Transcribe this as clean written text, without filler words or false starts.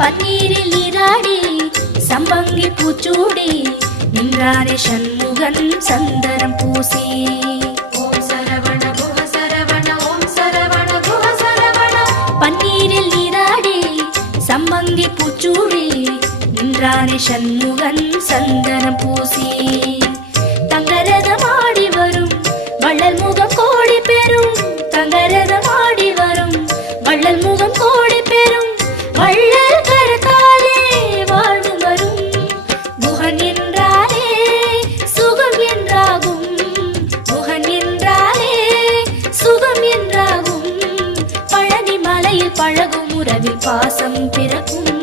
பன்னீரில் நீராடி சம்பங்கி பூச்சூடி நின்றாரே சண்முகன் சந்தனம் பூசி. ஓம் சரவண குஹ சரவண ஓம் சரவண குஹ சரவண. பன்னீரில் நீராடி சம்பங்கி பூச்சூடி நின்றாரே சண்முகன் சந்தனம் பூசி. தங்கரதமாடி வரும் வள்ளல் முகம் கோடி பெறும். தங்கரதமாடி வரும் வள்ளல் முகம் கோடி பெறும். வள்ளல் கரத்தாலே வாழ்வு வரும். குஹன் என்றாலே சுகம் என்றாகும். குஹன் என்றாலே சுகம் என்றாகும். பழனி மலையில் பழகும் உறவில் பாசம் பிறக்கும்.